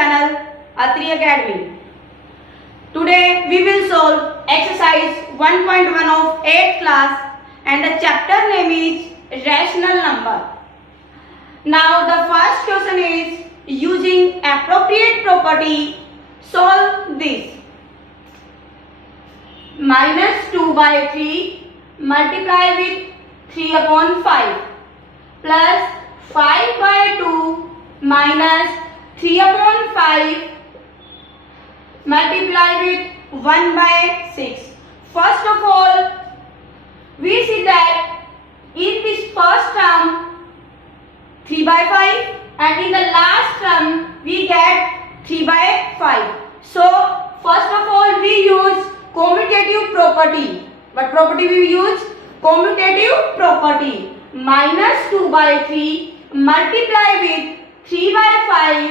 channel Atri Academy. Today we will solve exercise 1.1 of 8th class and the chapter name is rational number. Now the first question is using appropriate property solve this. -2/3 multiply with 3/5 plus 5/2 minus 3/5 multiply with 1/6. First of all, we see that in this first term 3/5 and in the last term we get 3/5. So first of all we use commutative property. What property we use? Commutative property. -2/3 multiply with 3/5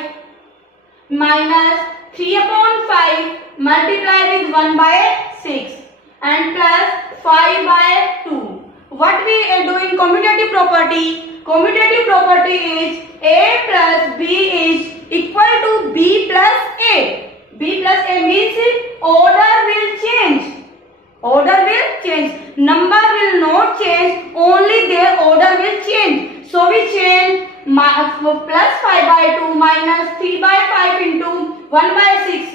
minus 3/5 multiply with 1/6 and plus 5/2. What we do in commutative property? Commutative property is a plus b is equal to b plus a. B plus a means order will change. Order will change. Number will not change. Only their order will change. So we change plus 5/2 minus 3/5 into 1/6.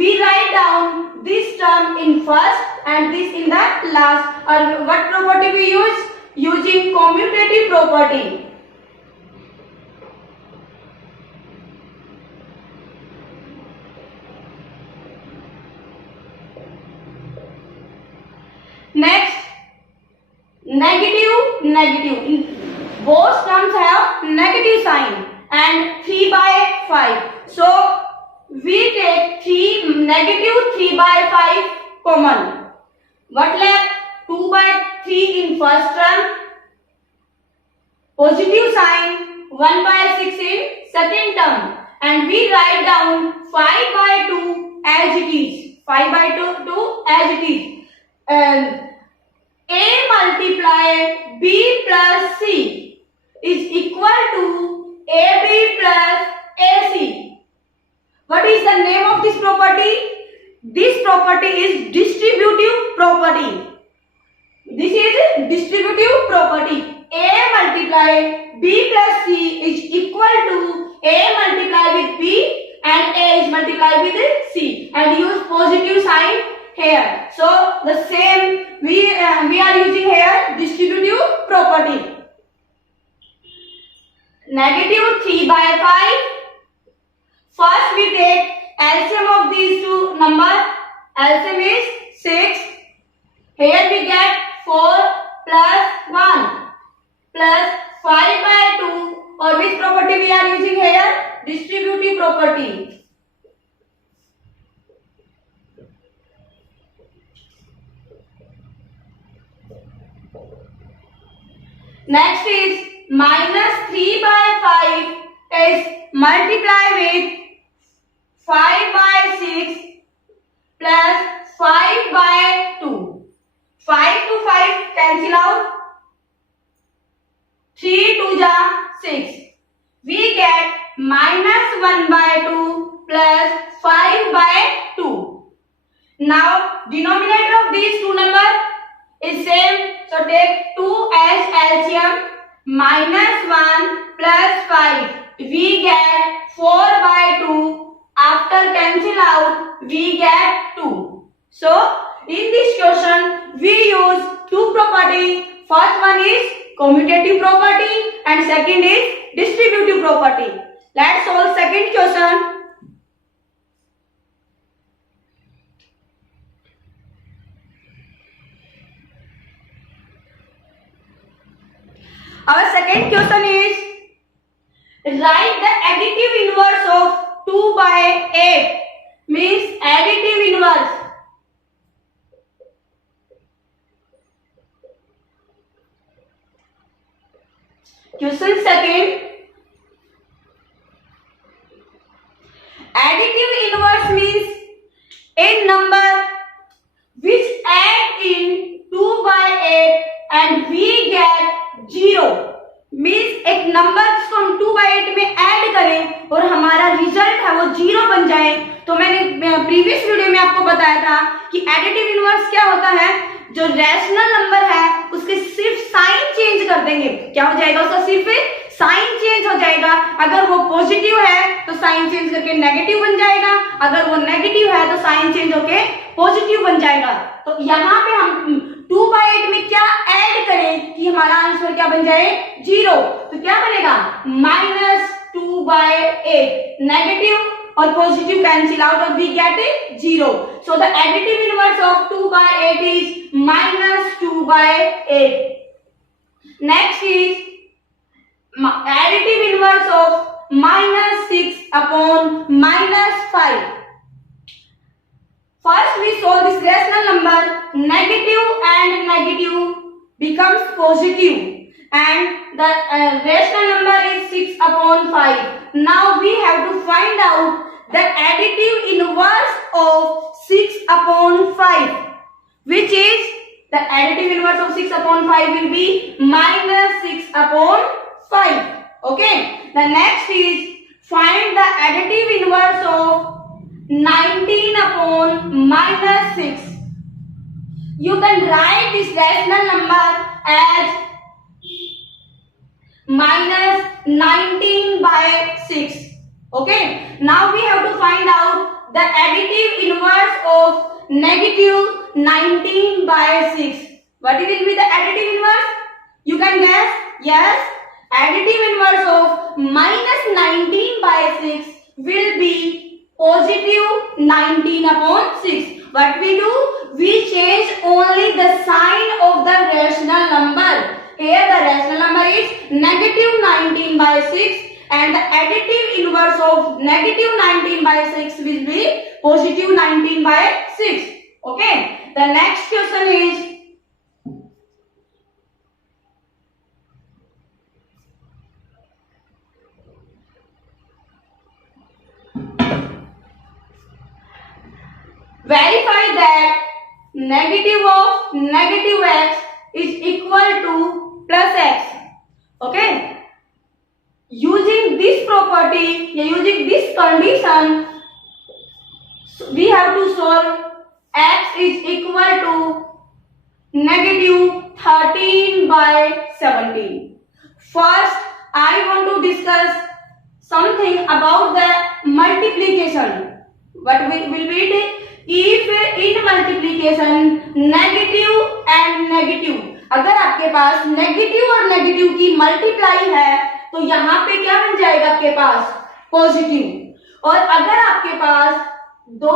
We write down this term in first and this in the last. Or what property we use? Using commutative property. Next, negative. Both terms have negative sign and 3/5. So we take -3/5 common. What left? 2/3 in first term, positive sign, 1/6 in second term, and we write down 5/2 as it is. 5/2 as it is. A multiplied b plus c is equal to ab plus ac. What is the name of this property? This property is distributive property. This is distributive property. A multiplied b plus c is equal to a multiplied with b and a is multiplied with c, and use positive sign here. So the same we are using here distributive property. -3/5. First we take LCM of these two numbers. LCM is 6. Here we get 4 plus 1 plus 5/2. Or which property we are using here? Distributive property. Next is -3/5 is multiply with 5/6 plus 5/2. 5 to 5 cancel out. 3 2 6. We get -1/2 plus 5/2. Now denominator of these two numbers is same. So take 2 as LCM. -1 plus 5. We get 4/2. After cancel out, we get 2. So in this question, we use two property. First one is commutative property and second is distributive property. Let's solve second question. Our second question is write the additive inverse of 2/8. Means additive inverse. Question second. Additive inverse means a number which add in 2/8 and we get 0. मीन्स एक नंबर जिसको हम 2/8 में ऐड करें और हमारा रिजल्ट है वो 0 बन जाए, तो मैंने प्रीवियस वीडियो में आपको बताया था कि एडिटिव इनवर्स क्या होता है, जो रैशनल नंबर है उसके सिर्फ साइन चेंज कर देंगे, क्या हो जाएगा, उसका सिर्फ साइन चेंज हो जाएगा। अगर वो पॉजिटिव है तो साइन चेंज करके नेगेटिव बन जाएगा, अगर वो नेगेटिव है तो साइन चेंज होके पॉजिटिव बन जाएगा। तो यहाँ पे हम 2/8 में क्या ऐड करें कि हमारा आंसर क्या बन जाए, 0। तो क्या बनेगा, -2/8, नेगेटिव और पॉजिटिव कैंसिल आउट और we get 0। So the additive inverse of 2/8 is -2/8। Next is additive inverse of -6 upon -5. First we solve this rational number, negative and negative becomes positive and the rational number is 6 upon 5. Now we have to find out the additive inverse of 6 upon 5, which is the additive inverse of 6 upon 5 will be -6 upon 5. Okay, the next is find the additive inverse of 19 upon -6. You can write this rational number as -19/6. Okay, now we have to find out the additive inverse of -19/6. What will be the additive inverse? You can guess. Yes, additive inverse of -19/6 will be +19 upon 6. What we do? We change only the sign of the rational number. Here the rational number is -19/6 and the additive inverse of -19/6 will be +19/6. Okay. The next question is verify that negative of negative x is equal to plus x. Okay, using this property, using this condition, we have to solve x is equal to -13/17. First I want to discuss something about the multiplication. What will be it? If in multiplication negative and negative, अगर आपके पास नेगेटिव और नेगेटिव की मल्टीप्लाई है तो यहाँ पे क्या बन जाएगा आपके पास, पॉजिटिव। और अगर आपके पास दो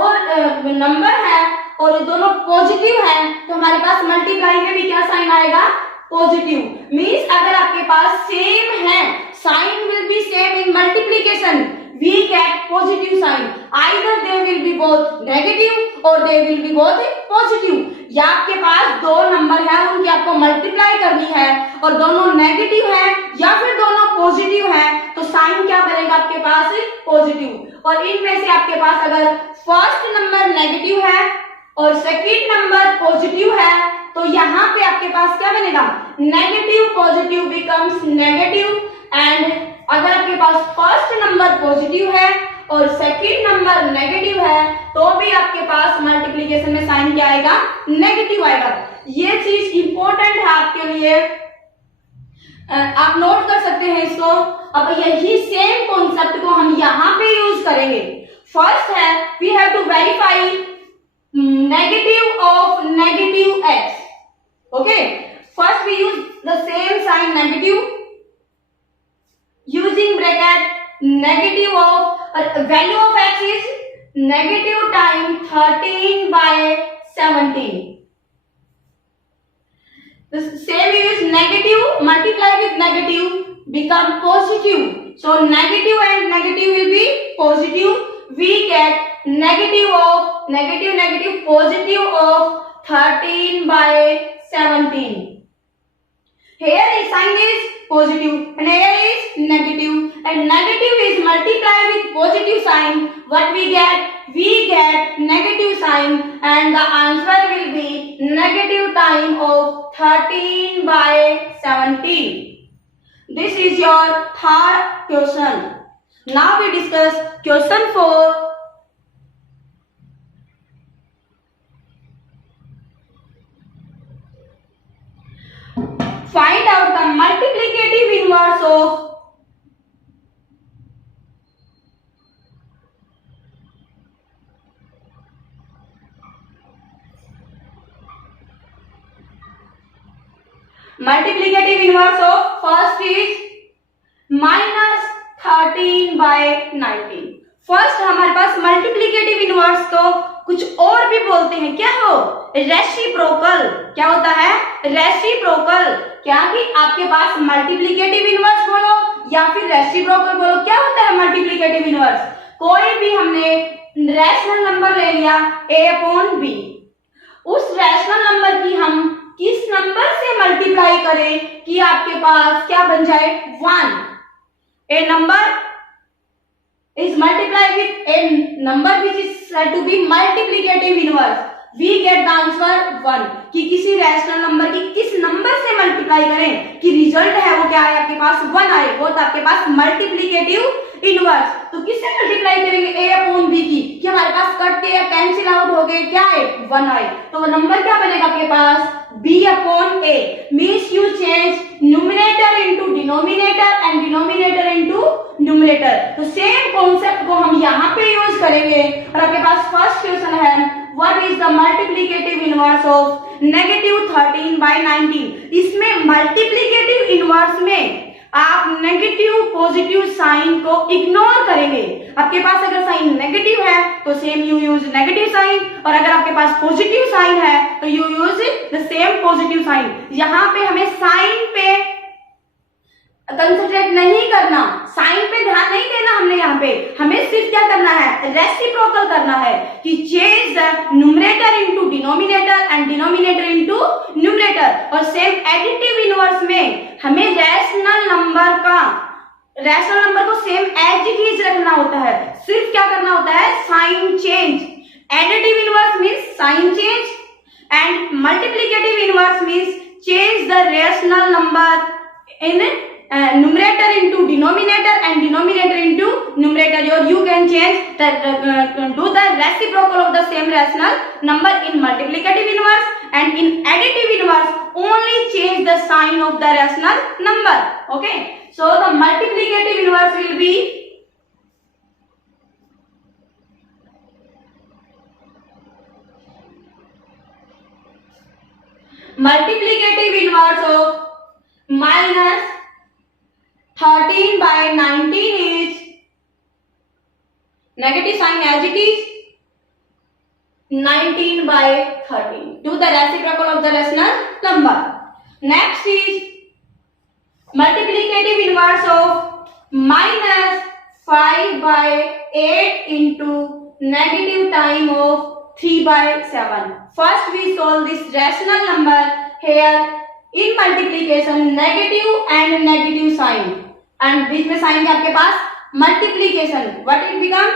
नंबर है और दोनों पॉजिटिव है तो हमारे पास मल्टीप्लाई में भी क्या साइन आएगा, पॉजिटिव। मींस अगर आपके पास सेम है, sign will be same in multiplication, we get positive sign. Either they will be both negative or they will be both positive. या आपके पास दो नंबर है, उनकी आपको मल्टीप्लाई करनी है और दोनों नेगेटिव है या फिर दोनों पॉजिटिव है, तो साइन क्या बनेगा आपके पास, पॉजिटिव। और इनमें से आपके पास अगर फर्स्ट नंबर नेगेटिव है और सेकंड नंबर पॉजिटिव है तो यहाँ पे आपके पास क्या बनेगा, negative positive becomes negative. And अगर आपके पास फर्स्ट नंबर पॉजिटिव है और सेकंड नंबर नेगेटिव है तो भी आपके पास मल्टीप्लिकेशन में साइन क्या आएगा, नेगेटिव आएगा। ये चीज इंपॉर्टेंट है आपके लिए, आप नोट कर सकते हैं इसको। अब यही सेम कॉन्सेप्ट को हम यहाँ पे यूज करेंगे। फर्स्ट है we have to verify negative of negative x. Okay, first we use the same sign negative using bracket, negative of value of x is negative time 13/17. The same is negative multiply with negative become positive. So negative and negative will be positive. We get negative of negative positive of 13/17. Here is sign is positive and here is negative, and negative is multiplied with positive sign. What we get negative sign, and the answer will be negative time of 13/17. This is your third question. Now we discuss question 4. Multiplicative inverse of first is minus 13 by 19. फर्स्ट हमारे पास multiplicative inverse को कुछ और भी बोलते हैं, क्या हो, रेसिप्रोकल। क्या होता है, रेसिप्रोकल। क्या कि आपके पास मल्टीप्लीकेटिव इनवर्स बोलो या फिर रेसिप्रोकल बोलो, क्या होता है मल्टीप्लीकेटिव इनवर्स। कोई भी हमने रैशनल नंबर ले लिया a अपॉन बी, उस रैशनल नंबर की हम किस नंबर से मल्टीप्लाई करें कि आपके पास क्या बन जाए, 1। a number is multiplied with a number which is said to be multiplicative inverse, we get the answer 1। कि किसी रैशनल नंबर की किस नंबर से मल्टीप्लाई करें कि रिजल्ट है वो क्या है, आपके पास 1 आए, वो तो आपके पास मल्टीप्लिकेटिव इनवर्स। तो किससे मल्टीप्लाई करेंगे, a अपॉन b की, कि हमारे पास कट के कैंसिल आउट हो गए, क्या है, 1 आए, तो वो नंबर क्या बनेगा आपके पास, b upon a। Means you change numerator into denominator and denominator into numerator. तो सेम कॉन्सेप्ट को हम यहाँ पे यूज करेंगे। और आपके पास फर्स्ट क्वेश्चन है, what is the multiplicative inverse of negative 13 by 19। इसमें मल्टीप्लिकेटिव इनवर्स में आप नेगेटिव पॉजिटिव साइन को इग्नोर करेंगे। आपके पास अगर साइन नेगेटिव है तो same you use negative sign, और अगर आपके पास पॉजिटिव साइन है तो you use the same positive sign. यहाँ पे हमें साइन पे कंसंट्रेट नहीं करना, साइन पे ध्यान नहीं देना हमने, यहाँ पे हमें सिर्फ क्या करना है, रेसिप्रोकल करना है कि change the numerator into denominator and denominator into numerator. और सेम एडिटिव इनवर्स में हमें रैशनल नंबर को सेम एज इट इज रखना होता है, सिर्फ क्या करना होता है, sign change. Additive inverse means sign change and multiplicative inverse means change the rational number in numerator into denominator and denominator into numerator, or you can change do the reciprocal of the same rational number in multiplicative inverse, and in additive inverse only change the sign of the rational number. Okay, so the multiplicative inverse will be multiplicative inverse of minus 13 by 19 is negative sign as it is 19 by 13. Do the reciprocal of the rational number. Next is multiplicative inverse of minus 5 by 8 into negative time of 3 by 7. First we solve this rational number here in multiplication, negative and negative sign, and बीच में sign है आपके पास multiplication. What it become,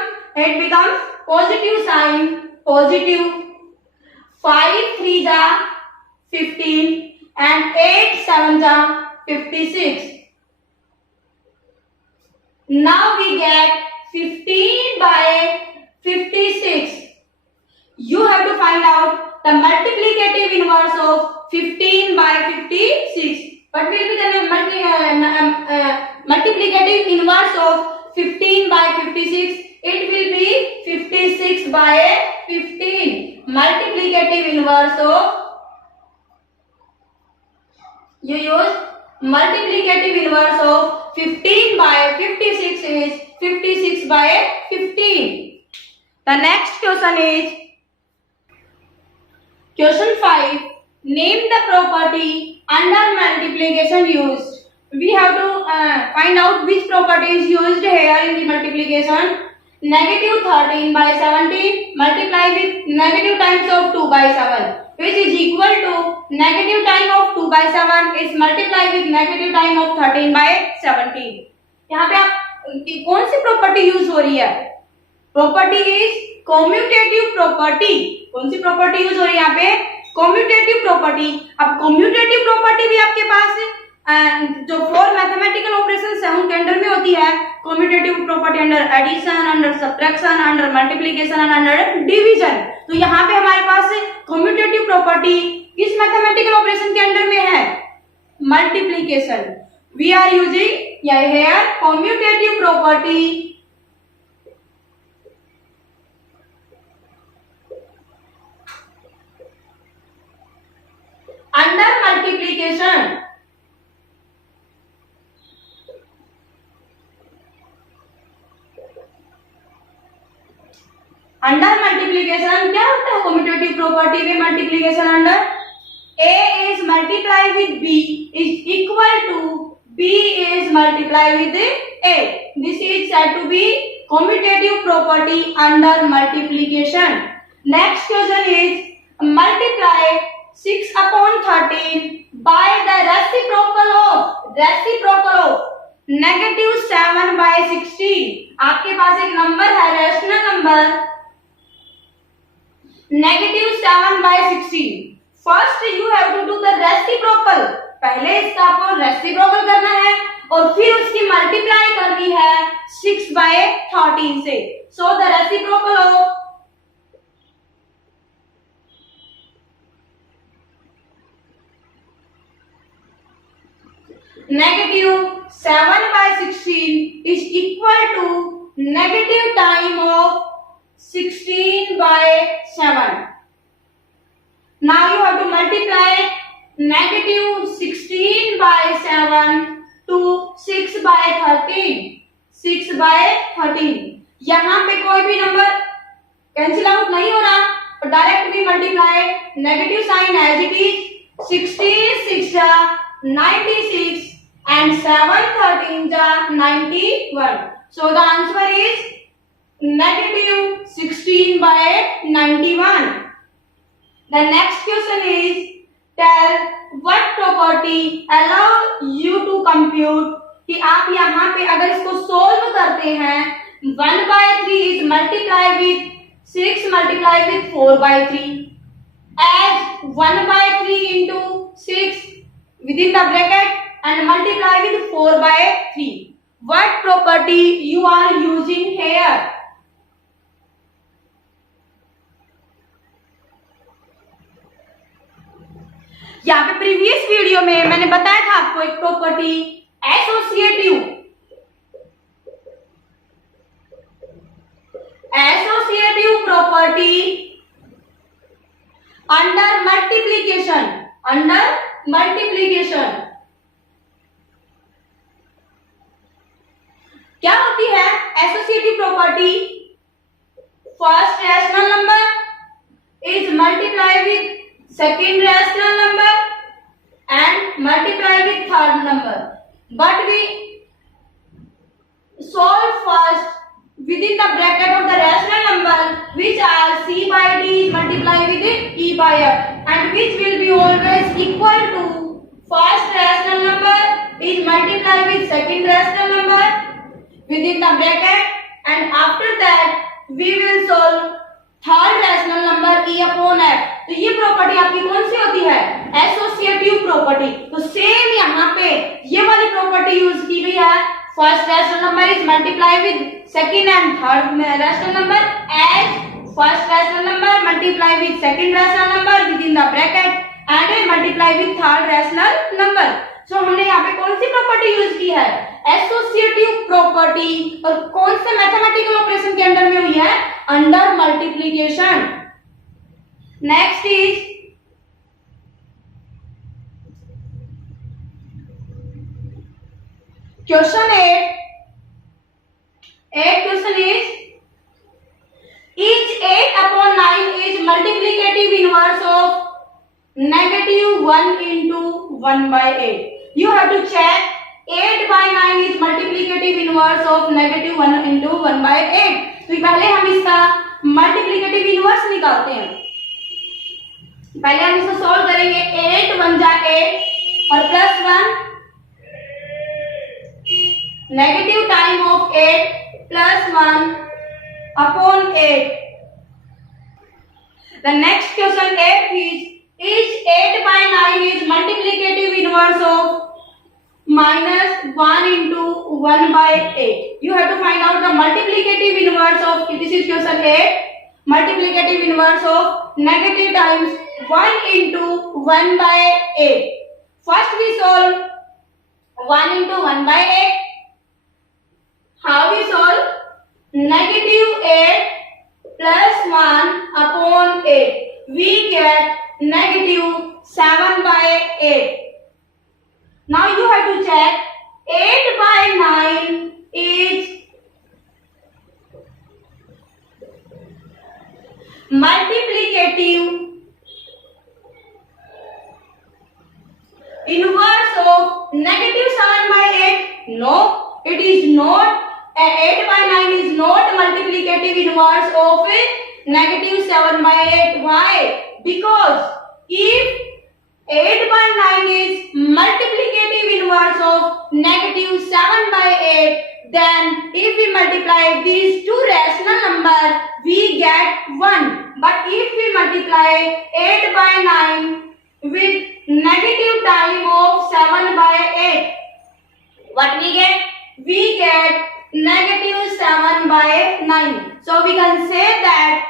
it becomes positive sign, positive 5 3 जा 15 and 8 7 जा 56. Now we get 15 by 56. You have to find out the multiplicative inverse of 15 by 56. What will be the multiplicative inverse of 15 by 56? It will be 56 by 15. Multiplicative inverse of, you use multiplicative inverse of 15 by 56 is 56 by 15. The next question is question 5. Name the property under multiplication used. We have to find out which property is used here in the multiplication. Negative 13 by 17 multiply with negative times of 2 by 7, which is equal to negative time of 2 by 7 is multiplied with negative time of 13 by 17. यहाँ पे आप कौन सी property use हो रही है, property is commutative property. कौन सी प्रॉपर्टी यूज हो रही है यहाँ पे, कॉम्यूटेटिव प्रॉपर्टी। अब कॉम्यूटेटिव प्रॉपर्टी भी आपके पास जो 4 मैथमेटिकल ऑपरेशंस है उनके अंडर में होती है। Commutative property under addition, under subtraction, under multiplication and under division. तो यहाँ पे हमारे पास कॉम्यूटेटिव प्रॉपर्टी किस मैथमेटिकल ऑपरेशन के अंडर में है, multiplication. We are using here commutative property under multiplication. Under multiplication क्या होता है कम्यूटेटिव प्रॉपर्टी में? Multiplication under a is multiplied with b is equal to b is multiplied with a. This is said to be commutative property under multiplication. Next question is multiply 6 upon 13 by the reciprocal of negative 7 by 16. आपके पास एक नंबर है rational number negative 7 by 16. First you have to do the reciprocal. पहले इसका आपको रेसिप्रोकल करना है और फिर उसकी मल्टीप्लाई करनी है 6 by 13 से. So the reciprocal of negative 7 by 16 is equal to negative time of 16 by 7. Now you have to multiply negative 16 by 7 to 6 by 13. 6 by 13. यहाँ पे कोई भी नंबर कैंसिल आउट नहीं हो रहा तो डायरेक्ट भी multiply negative sign as it is. 16 6 जा 96 and 7 13 जा 91. So the answer is negative 16 by 91. The next question is tell what property allow you to compute कि आप यहाँ पे अगर इसको सोल्व करते हैं 1 by 3 is multiplied with 6 multiplied with 4 by 3 as 1 by 3 into 6 within the bracket and multiply with 4 by 3. What property you are using here? यहाँ पे प्रीवियस वीडियो में मैंने बताया था आपको एक property associative property under multiplication. क्या होती है associative property? First rational number is multiply with second rational number and multiply with third number, but we solve first within the bracket of the rational number which are c by d is multiplied with e by f and which will be always equal to first rational number is multiplied with second rational number within the bracket and after that we will solve third rational number e upon f. तो ये प्रॉपर्टी आपकी कौन सी होती है? Associative property. तो सेम यहाँ पे ये वाली प्रॉपर्टी यूज की गई है. First rational number is multiply with second and third rational number as first rational number multiply with second rational number with in the bracket and multiply with third rational number. So हमने यहाँ पे कौन सी property use की है? Associative property. और कौन से मैथमेटिकल ऑपरेशन के अंडर में हुई है? Under multiplication. Next is question 8. Question is 8 upon 9 is multiplicative inverse of negative 1 into 1 by 8. You have to check 8 by 9 is multiplicative inverse of negative 1 into 1 by 8. तो पहले हम इसका मल्टीप्लिकेटिव इनवर्स निकालते हैं. पहले हम इसको सॉल्व करेंगे. 8 1 जा 8 और प्लस 1 नेगेटिव टाइम ऑफ 8 प्लस 1 अपॉन 8. The next question 8 is 8 by 9 is multiplicative inverse of minus 1 into 1 by 8. You have to find out the multiplicative inverse of, this is question 8, multiplicative inverse of negative times 1 into 1 by 8. First we solve 1 into 1 by 8. How we solve? Negative 8 plus 1 upon 8. We get negative 7 by 8. Now you have to check 8 by 9 is multiplicative inverse of negative 7 by 8? No, it is not. 8 by 9 is not multiplicative inverse of negative 7 by 8. Why? Because if 8 by 9 is multiplicative inverse of negative 7 by 8, then if we multiply these two rational numbers, we get 1. But if we multiply 8 by 9 with negative time of 7 by 8, what we get? We get negative 7 by 9. So we can say that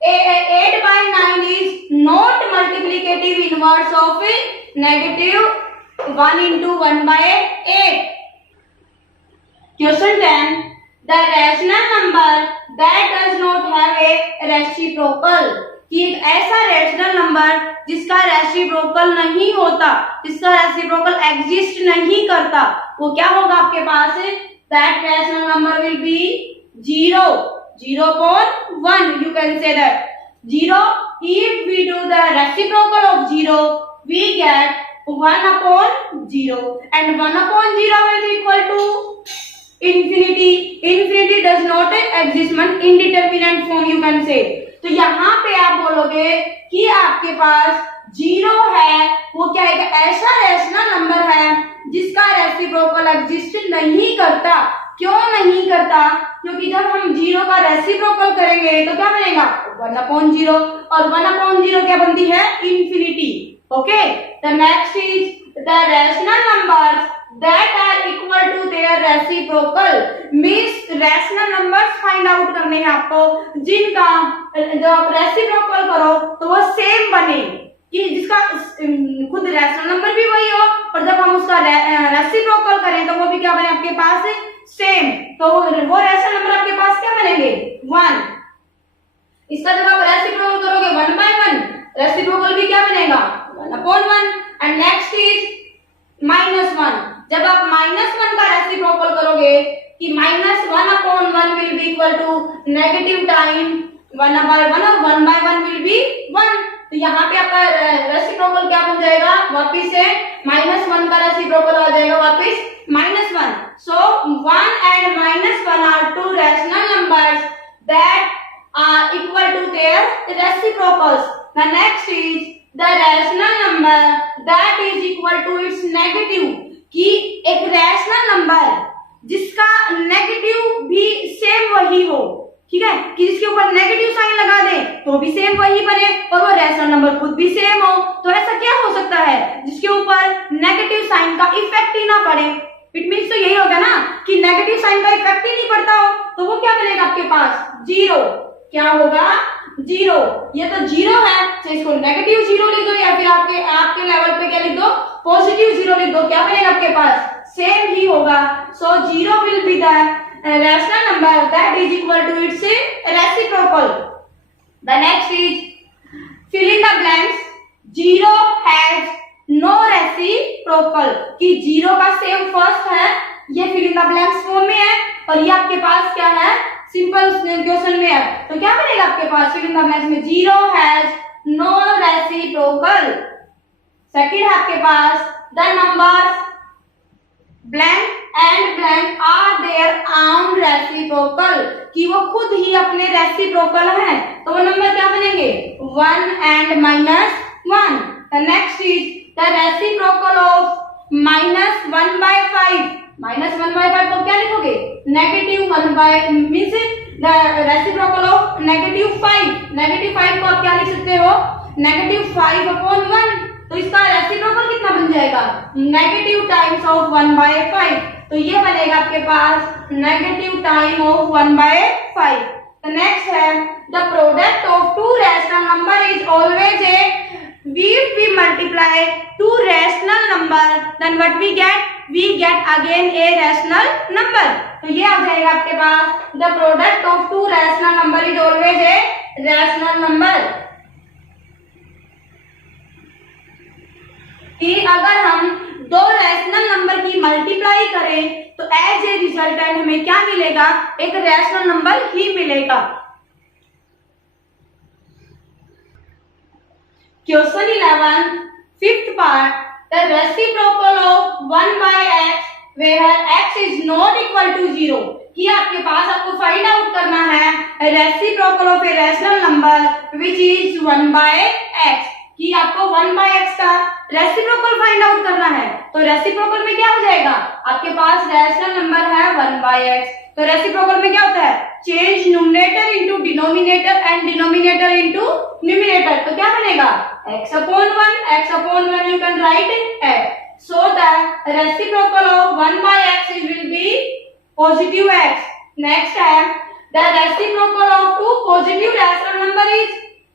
8 by 9 is not multiplicative inverse of negative 1 into 1 by 8. Question 10. The rational number that does not have a reciprocal. कि एक ऐसा rational number जिसका रेसिप्रोकल नहीं होता, जिसका reciprocal exist नहीं करता, वो क्या होगा आपके पास? That rational number will be 0, 0.1. You can say that 0. If we do the reciprocal of 0, we get 1/0, and 1/0 is equal to infinity. Infinity does not exist, mean indeterminate form you can say. तो यहाँ पे आप बोलोगे कि आपके पास 0 है, वो क्या एक ऐसा रैशनल नंबर है जिसका रेसिप्रोकल एग्जिस्ट नहीं करता. क्यों नहीं करता? क्योंकि जब हम 0 का रेसिप्रोकल करेंगे तो क्या बनेगा? 1/0, और 1/0 क्या बनती है? Infinity. Okay, the next is the rational numbers that are equal to their reciprocal. means rational numbers find out करने हैं आपको जिनका जब आप रेसिप्रोकल करो तो वो सेम बने, कि जिसका खुद रैशनल नंबर भी वही हो और जब हम उसका रेसिप्रोकल करें तो वो भी क्या बने आपके पास? सेम. तो वो रैशनल नंबर आपके पास क्या बनेंगे? 1. इसका जब आप रेसिप्रोकल करोगे 1/1, रेसिप्रोकल भी क्या बनेगा? 1/1. And next is -1. जब आप -1 का रेसिप्रोकल करोगे कि -1/1 will be equal to negative time 1/1 और 1/1 विल बी 1. तो यहाँ पे आपका रेसिप्रोकल क्या बन जाएगा? वापिस से -1 का रेसिप्रोकल आ जाएगा वापिस -1. So 1 and -1 are two rational numbers that are equal to their reciprocals. The next is the rational number that is equal to its negative. कि एक रैशनल नंबर जिसका नेगेटिव भी सेम वही हो, ठीक है, कि जिसके ऊपर नेगेटिव साइन लगा दे तो भी सेम वही बने और वो रैशनल नंबर खुद भी सेम हो. तो ऐसा क्या हो सकता है जिसके ऊपर नेगेटिव साइन का इफेक्ट ही ना पड़े? इट मीन्स तो यही होगा ना कि नेगेटिव साइन का इफेक्ट ही नहीं पड़ता हो, तो वो क्या बनेगा आपके पास? 0. क्या होगा? 0. ये तो 0 है, तो इसको नेगेटिव 0 लिख दो या फिर आपके लेवल पे क्या लिख दो? पॉजिटिव 0 लिख दो. क्या बनेगा आपके पास? सेम ही होगा. So 0 will be the rational number that is equal to its reciprocal. The next is fill in the blanks. 0 has no reciprocal. कि 0 का सेम फर्स्ट है, ये fill in the blanks form में है और ये आपके पास क्या है? सिंपल क्वेश्चन में है. तो क्या बनेगा आपके पास फिल इन द ब्लैंक्स में? 0 हैज नो रेसिप्रोकल. सेकंड है आपके पास the numbers blank and blank are their own reciprocal. कि वो खुद ही अपने रेसिप्रोकल हैं, तो वो नंबर क्या बनेंगे? 1 and -1. The next is the reciprocal of -1/5. -1/5 को क्या लिखोगे? -1/, मींस द रेसिप्रोकल ऑफ -5. -5 को आप क्या लिख सकते हो? -5/1. तो इसका रेसिप्रोकल कितना बन जाएगा? Negative times of 1/5. तो ये बनेगा आपके पास negative time of 1/5. The next है the product of two rational number is always a. if we multiply two rational number then what we get again a rational number. तो ये आ जाएगा आपके पास the product of two rational number is always a rational number. कि अगर हम दो rational number की मल्टीप्लाई करें तो एज ए रिजल्टेंट हमें क्या मिलेगा? एक रैशनल नंबर ही मिलेगा. क्वेश्चन 11 fifth part, the reciprocal of 1 by x where x is not equal to 0, कि आपके पास आपको फाइंड आउट करना है reciprocal of a rational number which is 1 by x, कि आपको 1 by x का रेसिप्रोकल फाइंड आउट करना है। तो रेसिप्रोकल में क्या हो जाएगा, आपके पास रैशनल नंबर है 1 by x, तो रेसिप्रोकल में क्या होता है, change numerator into denominator and denominator into numerator, तो क्या बनेगा x upon 1 you can write it, so the reciprocal of 1 by x will be positive x. next है the reciprocal of two positive rational number is,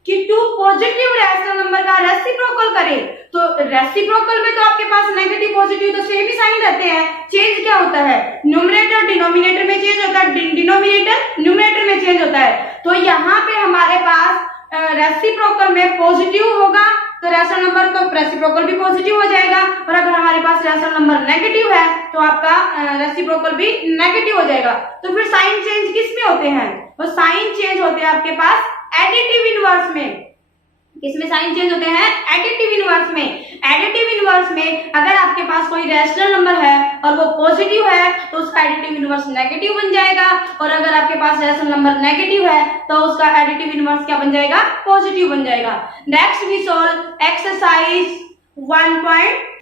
कि to positive rational number का रेसिप्रोकल करे, तो रेसिप्रोकल में तो आपके पास नेगेटिव पॉजिटिव तो सेम ही साइन रहते हैं, चेंज क्या होता है, न्यूमरेटर डिनोमिनेटर में चेंज होता है, डिनोमिनेटर न्यूमरेटर में चेंज होता है। तो यहाँ पे हमारे पास रेसिप्रोकल में पॉजिटिव होगा तो रैशनल नंबर तो रेसिप्रोकल भी पॉजिटिव हो जाएगा, और अगर हमारे पास रैशनल नंबर नेगेटिव है तो आपका रेसिप्रोकल भी नेगेटिव हो जाएगा। तो फिर साइन चेंज किस में होते हैं, वो साइन चेंज होते हैं आपके पास एडिटिव इनवर्स में। किसमें साइन चेंज होते हैं, एडिटिव इनवर्स में। एडिटिव इनवर्स में अगर आपके पास कोई रैशनल नंबर है और वो पॉजिटिव है तो उसका एडिटिव इनवर्स नेगेटिव बन जाएगा, और अगर आपके पास रैशनल नंबर नेगेटिव है तो उसका एडिटिव इनवर्स क्या बन जाएगा, पॉजिटिव बन जाएगा। Next we solve exercise 1.2।